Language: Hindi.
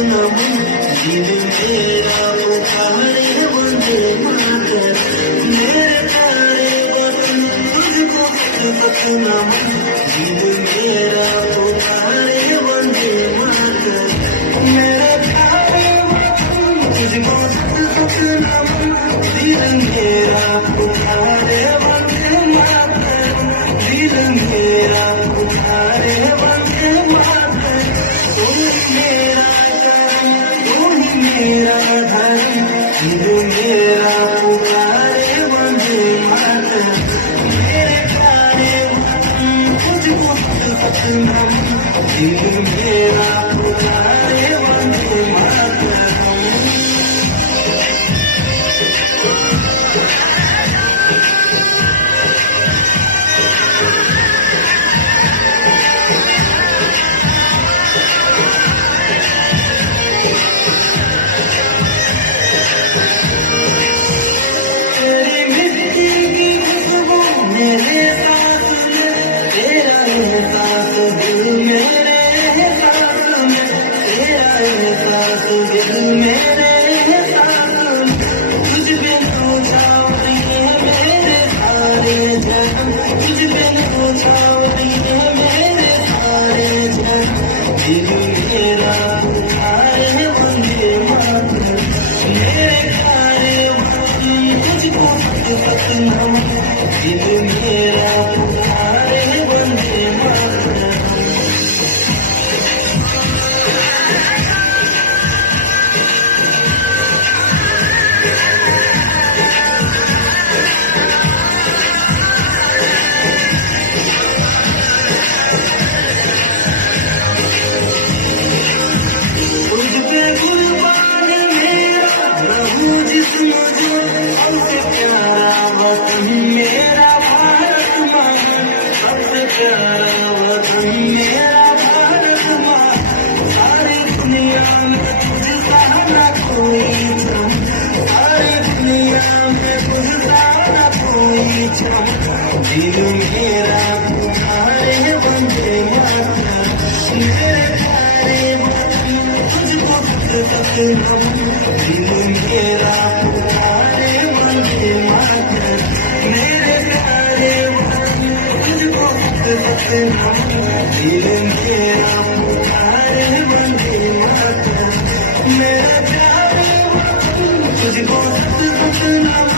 सतनाम दिल मेरा पुकारे वंदे मातरम मेरे प्यारे वतन तुझको सतनाम दिल मेरा पुकारे वंदे मातरम मेरे प्यारे वतन तुझको सतनाम दिल मेरा पुकारे वंदे मातरम दिल मेरा पुकारे वंदे मातरम तू मेरा करम तू मेरा धर्म दिल मेरा पुकारे वंदे मातरम मेरे प्यारे वतन तुझको सतनाम दिल मेरा पुकारे वंदे मातरम तेरी मिट्टी की खुशबू मेरे सांस में तेरा एहसास दिल मेरे एहसास में तेरा एहसास दिल मेरे एहसास में तुझ बिन छावनी है मेरे सारे जन्म तुझ बिन छावनी है मेरे सारे जन्म दिल मेरा पुकारे वंदे मातरम मेरे प्यारे वतन तुझको सतनाम दिल मेरा पुकारे वंदे मातरम तुझ पे कुर्बान मेरा रहूं जिस्म जो सबसे प्यारा वतन मेरा भारत माँ सबसे प्यारा वतन मेरा भारत माँ सारी दुनिया में तुझसा न कोई छम सारी दुनिया में तुझसा न कोई छम दिल मेरा पुकारे वंदे मातरम मेरे प्यारे वतन तुझको सतनाम दिल मेरा पुकारे वंदे मातरम मेरे प्यारे वतन तुझको सतनाम दिल मेरा पुकारे वंदे मातरम मेरे प्यारे वतन तुझको सतनाम